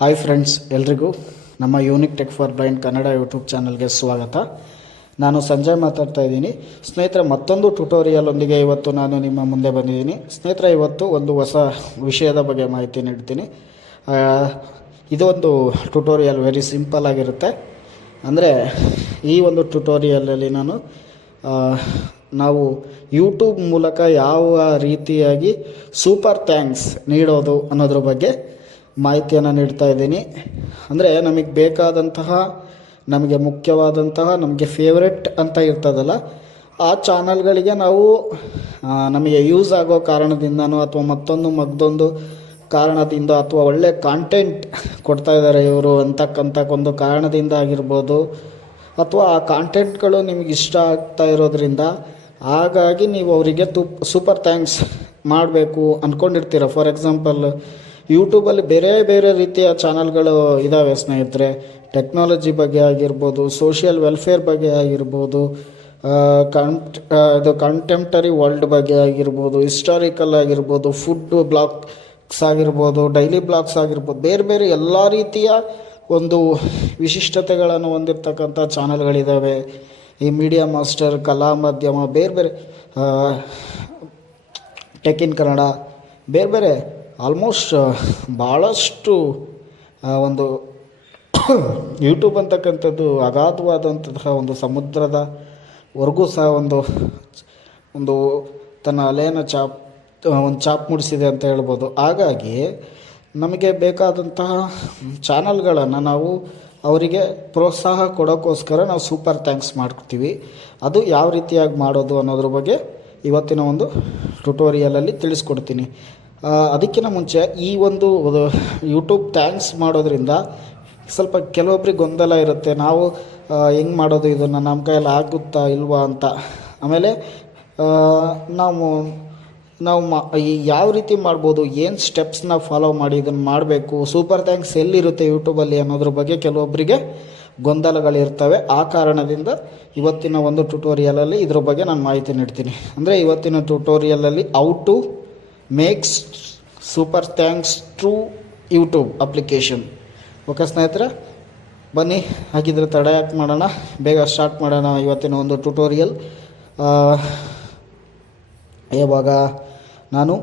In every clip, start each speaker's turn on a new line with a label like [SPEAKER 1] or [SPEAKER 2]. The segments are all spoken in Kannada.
[SPEAKER 1] ಹಾಯ್ ಫ್ರೆಂಡ್ಸ್ ಎಲ್ರಿಗೂ ನಮ್ಮ unique tech for blind Kannada YouTube ಚಾನಲ್ಗೆ ಸ್ವಾಗತ. ನಾನು ಸಂಜಯ್ ಮಾತಾಡ್ತಾ ಇದ್ದೀನಿ. ಸ್ನೇಹಿತರೆ, ಮತ್ತೊಂದು ಟ್ಯುಟೋರಿಯಲ್ ಒಂದಿಗೆ ಇವತ್ತು ನಾನು ನಿಮ್ಮ ಮುಂದೆ ಬಂದಿದ್ದೀನಿ. ಸ್ನೇಹಿತರ, ಇವತ್ತು ಒಂದು ಹೊಸ ವಿಷಯದ ಬಗ್ಗೆ ಮಾಹಿತಿ ನೀಡ್ತೀನಿ. ಇದೊಂದು ಟ್ಯುಟೋರಿಯಲ್ ವೆರಿ ಸಿಂಪಲ್ ಆಗಿರುತ್ತೆ. ಅಂದರೆ ಈ ಒಂದು ಟ್ಯುಟೋರಿಯಲಲ್ಲಿ ನಾನು ನಾವು ಯೂಟ್ಯೂಬ್ ಮೂಲಕ ಯಾವ ರೀತಿಯಾಗಿ ಸೂಪರ್ ಥ್ಯಾಂಕ್ಸ್ ನೀಡೋದು ಅನ್ನೋದ್ರ ಬಗ್ಗೆ ಮಾಹಿತಿಯನ್ನು ನೀಡ್ತಾ ಇದ್ದೀನಿ. ಅಂದರೆ ನಮಗೆ ಬೇಕಾದಂತಹ, ನಮಗೆ ಮುಖ್ಯವಾದಂತಹ, ನಮಗೆ ಫೇವ್ರೆಟ್ ಅಂತ ಇರ್ತದಲ್ಲ, ಆ ಚಾನಲ್ಗಳಿಗೆ ನಾವು ನಮಗೆ ಯೂಸ್ ಆಗೋ ಕಾರಣದಿಂದನೋ ಅಥವಾ ಮತ್ತೊಂದು ಮಗ್ದೊಂದು ಕಾರಣದಿಂದ ಅಥವಾ ಒಳ್ಳೆ ಕಾಂಟೆಂಟ್ ಕೊಡ್ತಾ ಇದ್ದಾರೆ ಇವರು ಅಂತಕ್ಕಂಥ ಒಂದು ಕಾರಣದಿಂದ ಆಗಿರ್ಬೋದು, ಅಥವಾ ಆ ಕಾಂಟೆಂಟ್ಗಳು ನಿಮಗೆ ಇಷ್ಟ ಆಗ್ತಾ ಇರೋದ್ರಿಂದ ಹಾಗಾಗಿ ನೀವು ಅವರಿಗೆ ತುಪ್ ಸೂಪರ್ ಥ್ಯಾಂಕ್ಸ್ ಮಾಡಬೇಕು ಅಂದ್ಕೊಂಡಿರ್ತೀರ ಫಾರ್ ಎಕ್ಸಾಂಪಲ್ ಯೂಟ್ಯೂಬಲ್ಲಿ ಬೇರೆ ಬೇರೆ ರೀತಿಯ ಚಾನಲ್ಗಳು ಇದ್ದಾವೆ ಸ್ನೇಹಿತರೆ. ಟೆಕ್ನಾಲಜಿ ಬಗ್ಗೆ ಆಗಿರ್ಬೋದು ಸೋಷಿಯಲ್ ವೆಲ್ಫೇರ್ ಬಗ್ಗೆ ಆಗಿರ್ಬೋದು ಕಂಟ್ ಇದು ಕಂಟೆಂಪ್ಟರಿ ವರ್ಲ್ಡ್ ಬಗ್ಗೆ ಆಗಿರ್ಬೋದು ಹಿಸ್ಟಾರಿಕಲ್ ಆಗಿರ್ಬೋದು ಫುಡ್ ಬ್ಲಾಗ್ಸ್ ಆಗಿರ್ಬೋದು ಡೈಲಿ ಬ್ಲಾಗ್ಸ್ ಆಗಿರ್ಬೋದು, ಬೇರೆ ಬೇರೆ ಎಲ್ಲ ರೀತಿಯ ಒಂದು ವಿಶಿಷ್ಟತೆಗಳನ್ನು ಹೊಂದಿರ್ತಕ್ಕಂಥ ಚಾನಲ್ಗಳಿದ್ದಾವೆ ಈ ಮೀಡಿಯಾ ಮಾಸ್ಟರ್ ಕಲಾ ಮಾಧ್ಯಮ, ಬೇರೆ ಬೇರೆ ಟೆಕ್ ಇನ್ ಕನ್ನಡ ಬೇರೆ ಬೇರೆ ಆಲ್ಮೋಸ್ಟ್ ಭಾಳಷ್ಟು ಒಂದು ಯೂಟ್ಯೂಬ್ ಅಂತಕ್ಕಂಥದ್ದು ಅಗಾಧವಾದಂತಹ ಒಂದು ಸಮುದ್ರದ ವರೆಗೂ ಸಹ ಒಂದು ಒಂದು ತನ್ನ ಅಲೆಯನ್ನು ಚಾಪ್ ಒಂದು ಚಾಪ್ ಮೂಡಿಸಿದೆ ಅಂತ ಹೇಳ್ಬೋದು. ಹಾಗಾಗಿ ನಮಗೆ ಬೇಕಾದಂತಹ ಚಾನಲ್ಗಳನ್ನು ನಾವು ಅವರಿಗೆ ಪ್ರೋತ್ಸಾಹ ಕೊಡೋಕ್ಕೋಸ್ಕರ ನಾವು ಸೂಪರ್ ಥ್ಯಾಂಕ್ಸ್ ಮಾಡ್ಕೊತೀವಿ ಅದು ಯಾವ ರೀತಿಯಾಗಿ ಮಾಡೋದು ಅನ್ನೋದ್ರ ಬಗ್ಗೆ ಇವತ್ತಿನ ಒಂದು ಟ್ಯುಟೋರಿಯಲಲ್ಲಿ ತಿಳಿಸ್ಕೊಡ್ತೀನಿ. ಅದಕ್ಕಿಂತ ಮುಂಚೆ ಈ ಒಂದು ಯೂಟ್ಯೂಬ್ ಥ್ಯಾಂಕ್ಸ್ ಮಾಡೋದ್ರಿಂದ ಸ್ವಲ್ಪ ಕೆಲವೊಬ್ರಿಗೆ ಗೊಂದಲ ಇರುತ್ತೆ. ನಾವು ಹೆಂಗೆ ಮಾಡೋದು, ಇದನ್ನು ನಮ್ಮ ಕೈಯಲ್ಲಿ ಆಗುತ್ತಾ ಇಲ್ವಾ ಅಂತ. ಆಮೇಲೆ ನಾವು ನಾವು ಈ ಯಾವ ರೀತಿ ಮಾಡ್ಬೋದು, ಏನು ಸ್ಟೆಪ್ಸ್ನ ಫಾಲೋ ಮಾಡಿ ಇದನ್ನು ಮಾಡಬೇಕು ಸೂಪರ್ ಥ್ಯಾಂಕ್ಸ್ ಎಲ್ಲಿರುತ್ತೆ ಯೂಟ್ಯೂಬಲ್ಲಿ ಅನ್ನೋದ್ರ ಬಗ್ಗೆ ಕೆಲವೊಬ್ಬರಿಗೆ ಗೊಂದಲಗಳಿರ್ತವೆ. ಆ ಕಾರಣದಿಂದ ಇವತ್ತಿನ ಒಂದು ಟ್ಯುಟೋರಿಯಲಲ್ಲಿ ಇದ್ರ ಬಗ್ಗೆ ನಾನು ಮಾಹಿತಿ ನೀಡ್ತೀನಿ. ಅಂದರೆ ಇವತ್ತಿನ ಟ್ಯುಟೋರಿಯಲಲ್ಲಿ how to makes super thanks through YouTube application okay ಸ್ನೇಹಿತರೆ, ಬನ್ನಿ, ಹಾಗಿದ್ರೆ ತಡ ಯಾಕೆ ಮಾಡೋಣ. ಬೇಗ ಸ್ಟಾರ್ಟ್ ಮಾಡೋಣ ಇವತ್ತಿನ ಒಂದು ಟ್ಯುಟೋರಿಯಲ್ ಇವಾಗ ನಾನು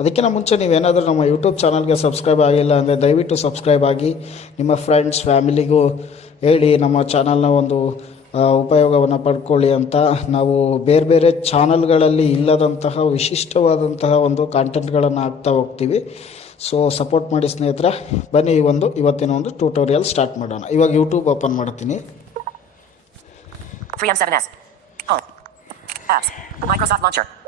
[SPEAKER 1] ಅದಕ್ಕಿಂತ ಮುಂಚೆ ನೀವೇನಾದರೂ ನಮ್ಮ ಯೂಟ್ಯೂಬ್ ಚಾನಲ್ಗೆ ಸಬ್ಸ್ಕ್ರೈಬ್ ಆಗಿಲ್ಲ ಅಂದರೆ ದಯವಿಟ್ಟು ಸಬ್ಸ್ಕ್ರೈಬ್ ಆಗಿ, ನಿಮ್ಮ ಫ್ರೆಂಡ್ಸ್ ಫ್ಯಾಮಿಲಿಗೂ ಹೇಳಿ, ನಮ್ಮ ಚಾನಲ್ನ ಒಂದು ಉಪಯೋಗವನ್ನು ಪಡ್ಕೊಳ್ಳಿ ಅಂತ ನಾವು ಬೇರೆ ಬೇರೆ ಚಾನಲ್ಗಳಲ್ಲಿ ಇಲ್ಲದಂತಹ ವಿಶಿಷ್ಟವಾದಂತಹ ಒಂದು ಕಾಂಟೆಂಟ್ಗಳನ್ನು ಹಾಕ್ತಾ ಹೋಗ್ತೀವಿ. ಸೊ ಸಪೋರ್ಟ್ ಮಾಡಿ ಸ್ನೇಹಿತರೆ, ಬನ್ನಿ ಈ ಒಂದು ಇವತ್ತಿನ ಒಂದು ಟ್ಯೂಟೋರಿಯಲ್ ಸ್ಟಾರ್ಟ್ ಮಾಡೋಣ. ಇವಾಗ ಯೂಟ್ಯೂಬ್ ಓಪನ್ ಮಾಡ್ತೀನಿ.
[SPEAKER 2] 3M7S. Microsoft Launcher.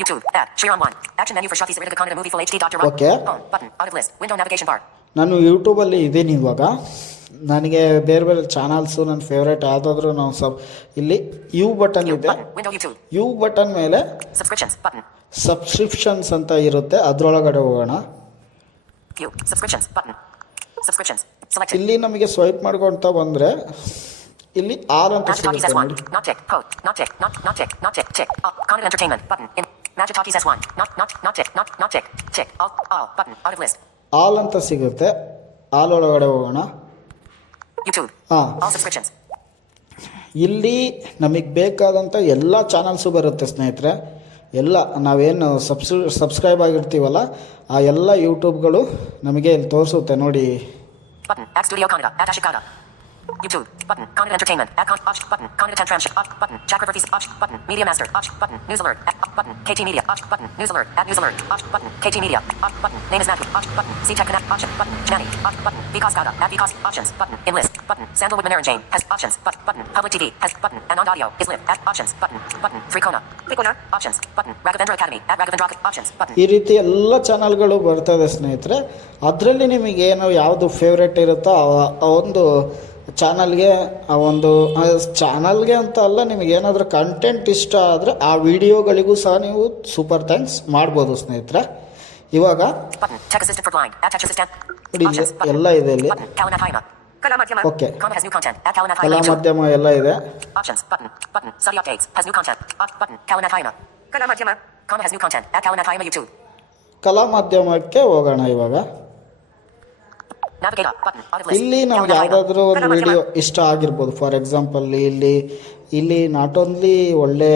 [SPEAKER 2] YouTube. Ad. Share on one. Action menu for Sarita movie full HD Dr. Rock.
[SPEAKER 1] Okay.
[SPEAKER 2] Home. Button. Out of list. Window navigation bar.
[SPEAKER 1] ನಾನು ಯೂಟ್ಯೂಬಲ್ಲಿ ಇದ್ದೀನಿ ಇವಾಗ ನನಗೆ ಬೇರೆ ಬೇರೆ ಚಾನಲ್ಸು ನನ್ನ ಫೇವ್ರೇಟ್ ಯಾವುದಾದ್ರೂ ನಾವು ಸಬ್ ಇಲ್ಲಿ ಯು ಬಟನ್. ಇದೆ. ಯು ಬಟನ್ ಮೇಲೆ. ಸಬ್ಸ್ಕ್ರಿಪ್ಷನ್ಸ್ ಅಂತ ಇರುತ್ತೆ ಅದರೊಳಗಡೆ ಹೋಗೋಣ. ಇಲ್ಲಿ ನಮಗೆ ಸ್ವೈಪ್ ಮಾಡ್ಕೊಳ್ತಾ ಬಂದರೆ ಇಲ್ಲಿ ಆರ್ ಅಂತ ಸಿಗುತ್ತೆ Snapchat ಅಂತ ಸಿಗುತ್ತೆ. ಆಲ್ ಒಳಗಡೆ ಹೋಗೋಣ. ಹಾಂ. ಇಲ್ಲಿ ನಮಗೆ ಬೇಕಾದಂಥ ಎಲ್ಲ ಚಾನಲ್ಸು ಬರುತ್ತೆ ಸ್ನೇಹಿತರೆ. ಎಲ್ಲ ನಾವೇನು ಸಬ್ಸ್ ಸಬ್ಸ್ಕ್ರೈಬ್ ಆಗಿರ್ತೀವಲ್ಲ ಆ ಎಲ್ಲ ಯೂಟ್ಯೂಬ್ಗಳು ನಮಗೆ ಇಲ್ಲಿ ತೋರಿಸುತ್ತೆ. ನೋಡಿ.
[SPEAKER 2] YouTube. Button. Content entertainment. Add con- option. Button. Content and transcript. Option. Button. Jack River Feast. Option. Button. Media master. Option. Button. News alert. Add, op- button. KT Media. Option. Button. News alert. Add news alert. Option. Button. KT Media. Option. Button. Name is Matthew. Option. Button. C Tech Connect. Option. Button. Janani. Option. Button. Because Gaga. Add because. Options. Button. Enlist. Button. Sandalwood Manara Jane. Has options. But button. Public TV. Has button. Anand Audio. Is lit. Add options. Button. Button. Free Kona. Free Kona. Options. Button. Raghavendra Academy. Add Raghavendra Options. Button.
[SPEAKER 1] ಈ ರೀತಿ ಎಲ್ಲ ಚಾನಲ್ಗಳು ಬರ್ತದೆ ಸ್ನೇಹಿತರೆ ಅದರಲ್ಲಿ ನಿಮಗೇನು ಯಾವುದು ಫೇವ್ರೇಟ್ ಇರುತ್ತೋ ಆ ಆ ಒಂದು ಚಾನಲ್ಗೆ ಆ ಒಂದು ಚಾನಲ್ಗೆ ಅಂತ ಅಲ್ಲ ನಿಮಗೆ ಏನಾದರೂ ಕಂಟೆಂಟ್ ಇಷ್ಟ ಆದರೆ ಆ ವಿಡಿಯೋಗಳಿಗೂ ಸಹ ನೀವು ಸೂಪರ್ ಥ್ಯಾಂಕ್ಸ್ ಮಾಡ್ಬೋದು ಸ್ನೇಹಿತರೆ. ಇವಾಗ ಎಲ್ಲ ಇದೆ ಇಲ್ಲಿ. ಓಕೆ ಕಲಾ ಮಾಧ್ಯಮ ಎಲ್ಲ ಇದೆ. ಕಲಾ ಮಾಧ್ಯಮಕ್ಕೆ ಹೋಗೋಣ ಇವಾಗ. ಇಲ್ಲಿ ನಮ್ಗೆ ಯಾವ್ದಾದ್ರು ಒಂದು. ವಿಡಿಯೋ ಇಷ್ಟ ಆಗಿರ್ಬೋದು. ಫಾರ್ ಎಕ್ಸಾಂಪಲ್ ಇಲ್ಲಿ ಇಲ್ಲಿ ನಾಟ್ ಓನ್ಲಿ ಒಳ್ಳೆ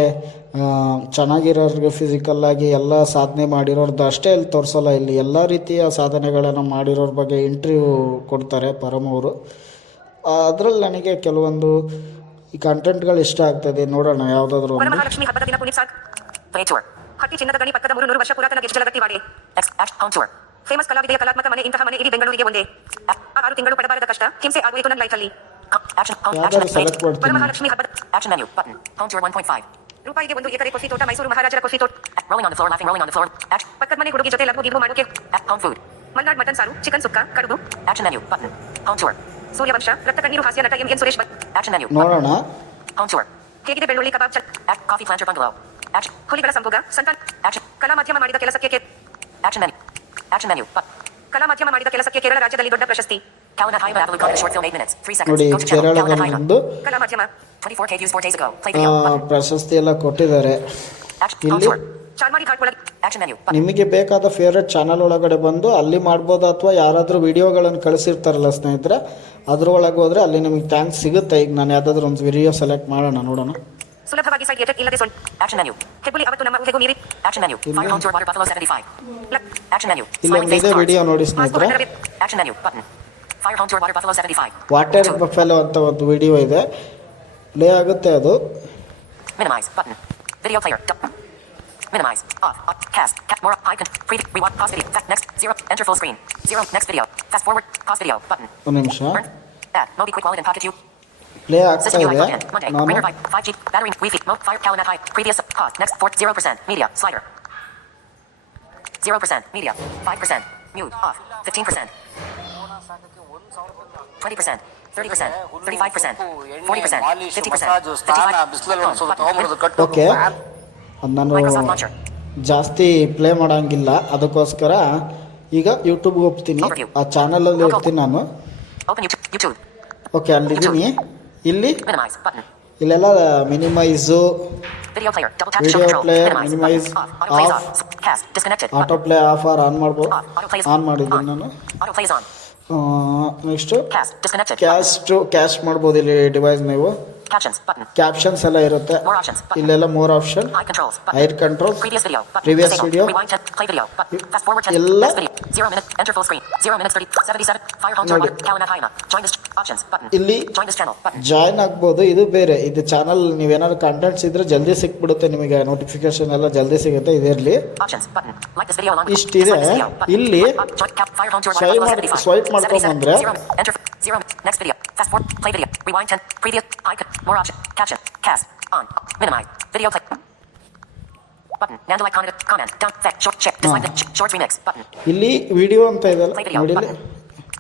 [SPEAKER 1] ಚೆನ್ನಾಗಿರೋರಿಗೆ ಫಿಸಿಕಲ್ ಆಗಿ ಎಲ್ಲ ಸಾಧನೆ ಮಾಡಿರೋರ್ದು ಅಷ್ಟೇ ಇಲ್ಲಿ ತೋರಿಸಲ್ಲ. ಇಲ್ಲಿ ಎಲ್ಲ ರೀತಿಯ ಸಾಧನೆಗಳನ್ನು ಮಾಡಿರೋರ ಬಗ್ಗೆ ಇಂಟರ್ವ್ಯೂ ಕೊಡ್ತಾರೆ ಪರಮ್ ಅವರು. ಅದರಲ್ಲಿ ನನಗೆ ಕೆಲವೊಂದು ಈ ಕಂಟೆಂಟ್ಗಳು ಇಷ್ಟ ಆಗ್ತದೆ. ನೋಡೋಣ ಯಾವುದಾದ್ರೂ ಒಂದು.
[SPEAKER 2] ಚಿನ್ನದ ಗಣಿ ಪಕ್ಕದ ಮೂರು ನೂರು ವರ್ಷ ಪುರಾತನ ಫೇಮಸ್ ಕಲಾವಿದೆಯ ಕಲಾತ್ಮಕ ಮನೆ ಇಂತಹ ಮನೆ ಇಡೀ ಬೆಂಗಳೂರಿಗೆ ಒಂದೇ ಆ- ಆರು ತಿಂಗಳು ಪಡಬಾರದ ಕಷ್ಟ ಹಿಂಸೆ ಆಗೋಯಿತು ನನ್ನ ಲೈಫಲ್ಲಿ ಆಕ್ಷನ್
[SPEAKER 1] ಯಾವ್ದಾದ್ರು select ಮಾಡ್ತೀನಿ.
[SPEAKER 2] ವರಮಹಾಲಕ್ಷ್ಮಿ ಹಬ್ಬದ action menu button home tour 1.5 ರೂಪಾಯಿಗೆ ಒಂದು ಎಕರೆ ಕಾಫಿ ತೋಟ ಮೈಸೂರು ಮಹಾರಾಜರ ಕಾಫಿ ತೋಟ rolling on the floor laughing rolling on the floor ಪಕ್ಕದ ಮನೆ ಹುಡುಗಿ ಜೊತೆ ಲಘು ಗಿಬು ಮಾಡೋಕೆ ಹೋಮ್ ಫುಡ್ ಮಲ್ನಾಡ್ ಮಟನ್ ಸಾರು ಚಿಕನ್ ಸುಕ್ಕ ಕಡುಬು action menu button home tour Suryavamsha Raktha Kanneeru ಹಾಸ್ಯ ನಟ M N Suresh action menu
[SPEAKER 1] ನೋಡೋಣ
[SPEAKER 2] ಹೋಮ್ ಟೂರ್ ಹೇಗಿದೆ ಬೆಳ್ಳುಳ್ಳಿ ಕಬಾಬ್ ಚಟ್ ಕಾಫಿ ಪ್ಲಾಂಟರ್ ಬಂಗ್ಲೋ ಆಕ್ಷನ್ ಹುಲಿಗಳ ಸಂಭೋಗ ಸಂತಾನ್ ಆಕ್ಷನ್ ಕಲಾ ಮಾಧ್ಯಮ ಮಾಡಿದ ಕೆಲಸಕ್ಕೆ K- action menu action menu ಕಲಾ ಮಾಧ್ಯಮ ಮಾಡಿದ ಕೆಲಸಕ್ಕೆ ಕೇರಳ ರಾಜ್ಯದಲ್ಲಿ ದೊಡ್ಡ ಪ್ರಶಸ್ತಿ. Kalana Haima Avalon Comedy short film 8 minutes. 3 seconds.
[SPEAKER 1] ನೋಡಿ ಕೇರಳದಲ್ಲಿ ಒಂದು
[SPEAKER 2] ಕಲಾ ಮಾಧ್ಯಮ. 24k views 4 days ago. Play
[SPEAKER 1] ಆ,
[SPEAKER 2] video. Button.
[SPEAKER 1] ಪ್ರಶಸ್ತಿ ಎಲ್ಲ ಕೊಟ್ಟಿದ್ದಾರೆ. ಇಲ್ಲಿ ನಿಮಗೆ ಬೇಕಾದ ಫೇವ್ರೆಟ್ ಚಾನಲ್ ಒಳಗಡೆ ಬಂದು ಅಲ್ಲಿ ಮಾಡ್ಬೋದು ಅಥವಾ ಯಾರಾದರೂ ವಿಡಿಯೋಗಳನ್ನು ಕಳಿಸಿರ್ತಾರಲ್ಲ ಸ್ನೇಹಿತರೆ ಅದ್ರೊಳಗೆ ಹೋದರೆ ಅಲ್ಲಿ ನಿಮಗೆ ಥ್ಯಾಂಕ್ಸ್ ಸಿಗುತ್ತೆ. ಈಗ ನಾನು ಯಾವುದಾದ್ರೂ ಒಂದು ವಿಡಿಯೋ ಸೆಲೆಕ್ಟ್ ಮಾಡೋಣ ನೋಡೋಣ.
[SPEAKER 2] ಸುಲಭವಾಗಿ ಸೈಟ್ ಎಟೆಕ್ ಇಲ್ಲದೆ ಸೊನ್ ಆಕ್ಷನ್ ಮೆನು ಹೆಬ್ಬುಲಿ ಅವತ್ತು ನಮ್ಮ ಊಹೆಗೂ ಮೀರಿ action menu fire home tour water buffalo 75 action menu
[SPEAKER 1] ಇಲ್ಲಿ ಒಂದು ಇದೆ ವಿಡಿಯೋ ನೋಡಿ ಸ್ನೇಹಿತರೆ
[SPEAKER 2] action menu button fire home tour water buffalo 75
[SPEAKER 1] water buffalo ಅಂತ ಒಂದು ವಿಡಿಯೋ ಇದೆ ಪ್ಲೇ ಆಗುತ್ತೆ ಅದು
[SPEAKER 2] Minimize button. Video player. Du- Minimize. Off. Off. Cast. Cat. More. Icon. Preview. Rewind. Pause video. Fast. Next. Zero. Enter full screen. Zero. Next video. Fast forward. Pause video. Button.
[SPEAKER 1] ಒಂದು ನಿಮಿಷ
[SPEAKER 2] Burn. Add. Mobi Quick Wallet and Pocket View.
[SPEAKER 1] Play ಆಗ್ತಾ
[SPEAKER 2] System UI
[SPEAKER 1] ಇದೆ
[SPEAKER 2] plugin. Monday.
[SPEAKER 1] ನಾನು
[SPEAKER 2] Ringer Vibe. 5G. Battery. Wi-Fi. Mode. Fire. Calumet High. Previous. Pause. Next. Four. Zero percent. Media. Slider. Zero percent. Media. Five percent. Mute. Off. Fifteen percent. Twenty percent. Thirty percent. Thirty-five percent. Forty percent. Fifty percent. Fifty-five.
[SPEAKER 1] Okay ಅದು ನಾನು
[SPEAKER 2] Microsoft Launcher.
[SPEAKER 1] ಜಾಸ್ತಿ ಪ್ಲೇ ಮಾಡೋಂಗಿಲ್ಲ ಅದಕ್ಕೋಸ್ಕರ ಈಗ ಯೂಟ್ಯೂಬ್ಗೆ ಹೋಗ್ತೀನಿ ಆ ಚಾನಲಲ್ಲಿ ಇರ್ತೀನಿ ನಾನು
[SPEAKER 2] Open YouTube. YouTube.
[SPEAKER 1] ಓಕೆ ಅಲ್ಲಿದ್ದೀನಿ ಇಲ್ಲಿ? ಇಲ್ಲೆಲ್ಲ minimize
[SPEAKER 2] video player minimize off auto play
[SPEAKER 1] off or on ಮಾಡ್ಬೋದು? ಆನ್ ಮಾಡಿದ್ದೀನಿ ನಾನು. ನೆಕ್ಸ್ಟು
[SPEAKER 2] ಕ್ಯಾಶ್
[SPEAKER 1] ಟು ಕ್ಯಾಶ್ ಮಾಡ್ಬೋದು ಇಲ್ಲಿ ಡಿವೈಸ್ ನೀವು. ಕ್ಯಾಪ್ಷನ್ಸ್ ಎಲ್ಲ ಇರುತ್ತೆ. ಇಲ್ಲೆಲ್ಲ
[SPEAKER 2] more option
[SPEAKER 1] higher control
[SPEAKER 2] previous video
[SPEAKER 1] ಎಲ್ಲ ಇಲ್ಲಿ ಜಾಯ್ನ್ ಆಗ್ಬೋದು. ಇದು ಬೇರೆ. ಇದು ಚಾನಲ್ ನೀವೇನಾದ್ರು ಕಂಟೆಂಟ್ಸ್ ಇದ್ರೆ ಜಲ್ದಿ ಸಿಕ್ಬಿಡುತ್ತೆ ನಿಮಗೆ. ನೋಟಿಫಿಕೇಶನ್ ಎಲ್ಲ ಜಲ್ದಿ ಸಿಗುತ್ತೆ.
[SPEAKER 2] ಇದರಲ್ಲಿ
[SPEAKER 1] ಇಷ್ಟಿದೆ. ಇಲ್ಲಿ
[SPEAKER 2] ಸ್ವೈಪ್ ಮಾಡ್ಕೊಂಡ್ರೆ cap. Fire home tour.
[SPEAKER 1] swipe
[SPEAKER 2] Water
[SPEAKER 1] ಮಾಡಿ-
[SPEAKER 2] Bufalo 75.
[SPEAKER 1] swipe ಮಾಡ್ಕೊಂಡ್
[SPEAKER 2] 77.
[SPEAKER 1] ಬಂದ್ರೆ-
[SPEAKER 2] Zero. Enter. Zero. Next video. Fast forward. Play video. Rewind 10. Previous. Icon. More option. Caption. Cast. On. Minimize. Video play. Button. Nandalike comment. Comment. Down. Fact. Short. Check. Dislike the ch- short remix. Button.
[SPEAKER 1] ಇಲ್ಲಿ ವಿಡಿಯೋ ಅಂತ ಇದೆಲ್ಲ
[SPEAKER 2] Play video.
[SPEAKER 1] ನೋಡಿಲಿ
[SPEAKER 2] Button.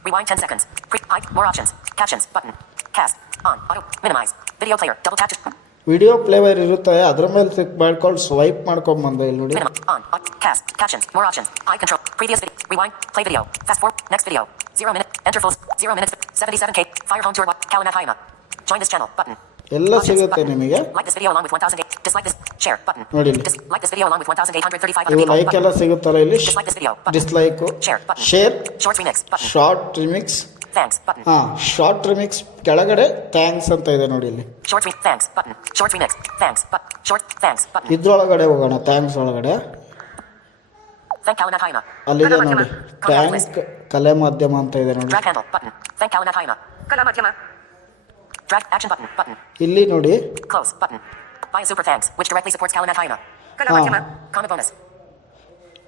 [SPEAKER 2] Rewind 10 seconds. Pre. Hide. More options. Captions. Button. Cast. On. Auto. Minimize. Video player. Double tap to.
[SPEAKER 1] Video player ಇರುತ್ತೆ ಅದ್ರ ಮೇಲೆ ಕ್ಲಿಕ್ ಮಾಡ್ಕೊಂಡು ಸ್ವೈಪ್ ಮಾಡ್ಕೊಂಬಂದೆ ಇಲ್ಲಿ ನೋಡಿ
[SPEAKER 2] Minimum. On. on. Cast. Captions. More options. Eye control. Previous video. Rewind. Play video. Fast forward. Next video. Zero minute. Interface 0 minute 77k five phone to what can ಅಫೈಮ್ರ್ join this channel
[SPEAKER 1] button
[SPEAKER 2] ಎಲ್ಲ
[SPEAKER 1] ಸಿಗುತ್ತೆ ನಿಮಗೆ?
[SPEAKER 2] ಮಟ್ ಸರಿ along with 1800 dislike this share button like this video along with 1835
[SPEAKER 1] ಎಲ್ಲ
[SPEAKER 2] ಸಿಗುತ್ತಾ ಅಲ್ಲಿ
[SPEAKER 1] ಡಿಸ್ಲೈಕ್
[SPEAKER 2] ಕೋ
[SPEAKER 1] share
[SPEAKER 2] short remix thanks button
[SPEAKER 1] short remix ಕೆಳಗಡೆ ಥ್ಯಾಂಕ್ಸ್ ಅಂತ ಇದೆ ನೋಡಿ ಇಲ್ಲಿ.
[SPEAKER 2] Short with thanks button short remix thanks button short thanks button
[SPEAKER 1] ಒಳಗಡೆ ಹೋಗೋಣ ಥ್ಯಾಂಕ್ಸ್
[SPEAKER 2] ಒಳಗೆ
[SPEAKER 1] ಅಲ್ಲಿದೆ ನೋಡಿ. ಥ್ಯಾಂಕ್ ಕಲೆ ಮಾಧ್ಯಮ ಅಂತ ಇದೆ ನೋಡಿ. ಇಲ್ಲಿ ನೋಡಿ.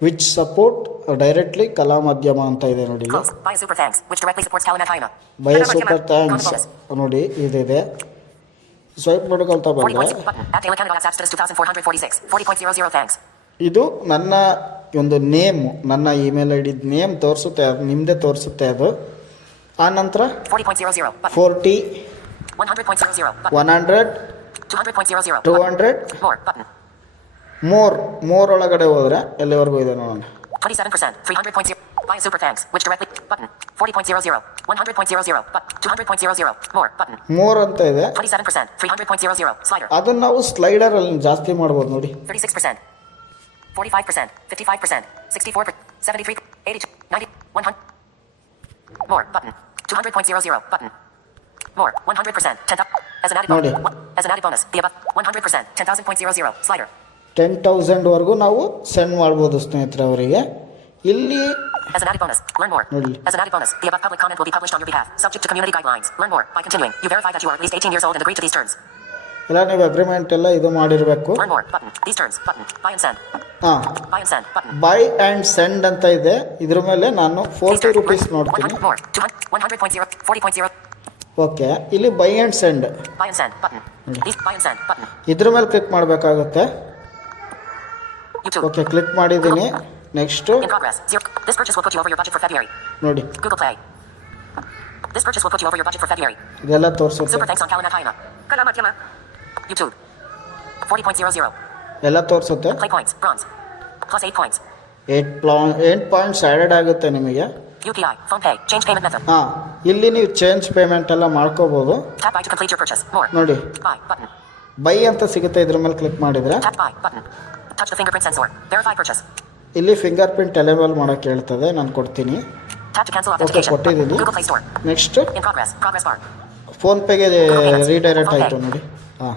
[SPEAKER 1] ವಿಚ್ ಸಪೋರ್ಟ್ ಡೈರೆಕ್ಟ್ಲಿ ಕಲಾ ಮಾಧ್ಯಮ ಅಂತ ಇದೆ ನೋಡಿ. ಬೈ ಸೂಪರ್ ಥ್ಯಾಂಕ್ಸ್ ನೋಡಿ ಇದಿದೆ ಸ್ವೈಪ್ ಮಾಡ್ಕೊಳ್ತಾ
[SPEAKER 2] 40
[SPEAKER 1] ಬಂದರೆ ಇದು ನನ್ನ ಒಂದು ನೇಮ್ ನನ್ನ ಇಮೇಲ್ ಐ ಡಿ ನೇಮ್ ತೋರಿಸುತ್ತೆ ಅದು ನಿಮ್ಮದೇ ತೋರಿಸುತ್ತೆ ಅದು. ಆ ನಂತರ forty
[SPEAKER 2] one
[SPEAKER 1] hundred
[SPEAKER 2] two
[SPEAKER 1] hundred
[SPEAKER 2] more
[SPEAKER 1] more ಒಳಗಡೆ ಹೋದ್ರೆ ಎಲ್ಲಿವರೆಗೂ ಇದೆ
[SPEAKER 2] ನೋಡಿ ಖರಿ
[SPEAKER 1] ಮೂರ್ ಅಂತ ಇದೆ. ಅದನ್ನ ನಾವು ಸ್ಲೈಡರ್ ಅಲ್ಲಿ ಜಾಸ್ತಿ ಮಾಡ್ಬೋದು ನೋಡಿ.
[SPEAKER 2] Six 45%. 55%. 64%. 73. 82. 90. 100. More. Button. 200.00. Button. More. 100%. 10. As an added
[SPEAKER 1] ನೋಡಿ.
[SPEAKER 2] bonus. As an added bonus. The above. 100%. 10,000.00. Slider.
[SPEAKER 1] Ten ತೌಸಂಡ್ವರೆಗೂ ನಾವು ಸೆಂಡ್ ಮಾಡ್ಬೋದು ಸ್ನೇಹಿತರೆ ಅವರಿಗೆ ಇಲ್ಲಿ
[SPEAKER 2] As an added bonus. Learn more.
[SPEAKER 1] Really?
[SPEAKER 2] As an added bonus. The above public comment will be published on your behalf, subject to community guidelines. Learn more by continuing. You verify that you are at least 18 years old and agree to these terms.
[SPEAKER 1] ಇಲ್ಲ ನೀವು ಅಗ್ರಿಮೆಂಟ್ ಎಲ್ಲ ಇದು ಮಾಡಿರಬೇಕು.
[SPEAKER 2] ಮಾಡಿರ್ಬೇಕು
[SPEAKER 1] ಬೈ ಅಂಡ್ ಸೆಂಡ್ ಅಂತ ಇದೆ. ಇದ್ರ ಮೇಲೆ ನಾನು ಫೋರ್ಟಿ ರುಪೀಸ್ ನೋಡ್ತೀನಿ. ಓಕೆ ಇಲ್ಲಿ ಬೈ ಅಂಡ್ ಸೆಂಡ್ ಇದ್ರ ಮೇಲೆ ಕ್ಲಿಕ್ ಮಾಡಬೇಕಾಗುತ್ತೆ. ಓಕೆ ಕ್ಲಿಕ್ ಮಾಡಿದ್ದೀನಿ. ನೆಕ್ಸ್ಟ್ ನೋಡಿ. ಇದೆಲ್ಲ ತೋರಿಸುತ್ತೆ.
[SPEAKER 2] YouTube. 40.00.
[SPEAKER 1] ಎಲ್ಲ ತೋರಿಸುತ್ತೆ?
[SPEAKER 2] Eight plan eight points
[SPEAKER 1] add ಆಗುತ್ತೆ ನಿಮಗೆ.
[SPEAKER 2] ಯು ಚೇಂಜ್
[SPEAKER 1] ಹಾಂ ಇಲ್ಲಿ ನೀವು ಚೇಂಜ್ ಪೇಮೆಂಟ್ ಎಲ್ಲ ಮಾಡ್ಕೋಬೋದು. ನೋಡಿ. ಬೈ ಅಂತ ಸಿಗುತ್ತೆ ಇದ್ರ ಮೇಲೆ ಕ್ಲಿಕ್ ಮಾಡಿದ್ರೆ. ಇಲ್ಲಿ ಫಿಂಗರ್ ಪ್ರಿಂಟ್ ಅಲೇವಲ್ ಮಾಡೋಕೆ ಹೇಳ್ತದೆ ನಾನು ಕೊಡ್ತೀನಿ.
[SPEAKER 2] ಓಕೆ
[SPEAKER 1] ಕೊಟ್ಟಿದ್ದೀನಿ. ನೆಕ್ಸ್ಟ್ ಫೋನ್ಪೇಗೆ ರೀಡೈರೆಕ್ಟ್ ಆಯಿತು ನೋಡಿ. ಹಾಂ.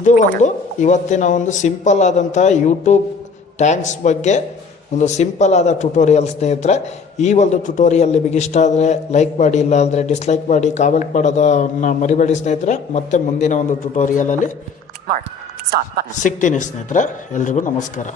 [SPEAKER 1] ಇದು ಒಂದು ಇವತ್ತಿನ ಒಂದು ಸಿಂಪಲ್ ಆದಂತಹ ಯೂಟ್ಯೂಬ್ ಟ್ಯಾಂಕ್ಸ್ ಬಗ್ಗೆ ಒಂದು ಸಿಂಪಲ್ ಆದ ಟ್ಯುಟೋರಿಯಲ್ ಸ್ನೇಹಿತರೆ. ಈ ಒಂದು ಟ್ಯುಟೋರಿಯಲ್ ನಿಮಗೆ ಇಷ್ಟ ಆದರೆ ಲೈಕ್ ಮಾಡಿ ಇಲ್ಲ ಅಂದರೆ ಡಿಸ್ಲೈಕ್ ಮಾಡಿ ಕಾಮೆಂಟ್ ಮಾಡೋದನ್ನ ಮರಿಬೇಡಿ ಸ್ನೇಹಿತರೆ. ಮತ್ತೆ ಮುಂದಿನ ಒಂದು ಟ್ಯುಟೋರಿಯಲಲ್ಲಿ. ಸಿಗ್ತೀನಿ ಸ್ನೇಹಿತರೆ. ಎಲ್ರಿಗೂ ನಮಸ್ಕಾರ.